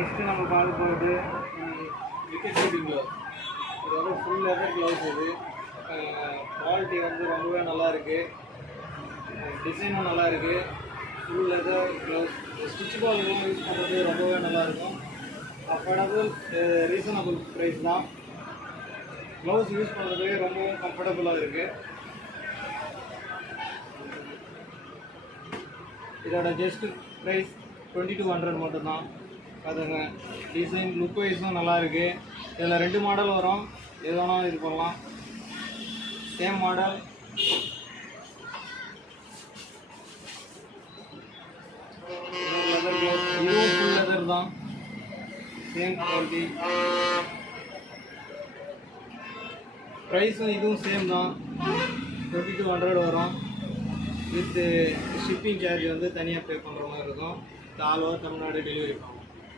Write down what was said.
Next நம்ம பார்க்க போகிறது விக்கெட் கீப்பிங் க்ளவுஸ். இது வந்து ஃபுல் லெதர் க்ளவுஸ். இது குவாலிட்டி வந்து ரொம்பவே நல்லாயிருக்கு, டிசைனும் நல்லாயிருக்கு. Full leather gloves. ஸ்டிச் பால்லாம் யூஸ் பண்ணுறது ரொம்பவே நல்லாயிருக்கும். அஃபோர்டபுள், ரீசனபிள் ப்ரைஸ் தான். க்ளவுஸ் யூஸ் பண்ணுறதுவே ரொம்பவும் கம்ஃபர்டபுளாக இருக்குது. இதோட ஜஸ்ட் ப்ரைஸ் 2200 மட்டும்தான். அதுங்க டிசைன் லுக் வைஸும் நல்லாயிருக்கு. இதில் 2 மாடல் வரும், எது வேணாலும் இது பண்ணலாம். Same model. லெதர் க்ளவுஸ், இதுவும் ஃபுல் லெதர் தான், சேம் குவாலிட்டி. ப்ரைஸும் இதுவும் சேம் தான், 2200 வரும். வித் ஷிப்பிங் சார்ஜ் வந்து தனியாக பே பண்ணுற மாதிரி இருக்கும். ஆல் ஓவர் தமிழ்நாடு டெலிவரி பண்ணுவோம்.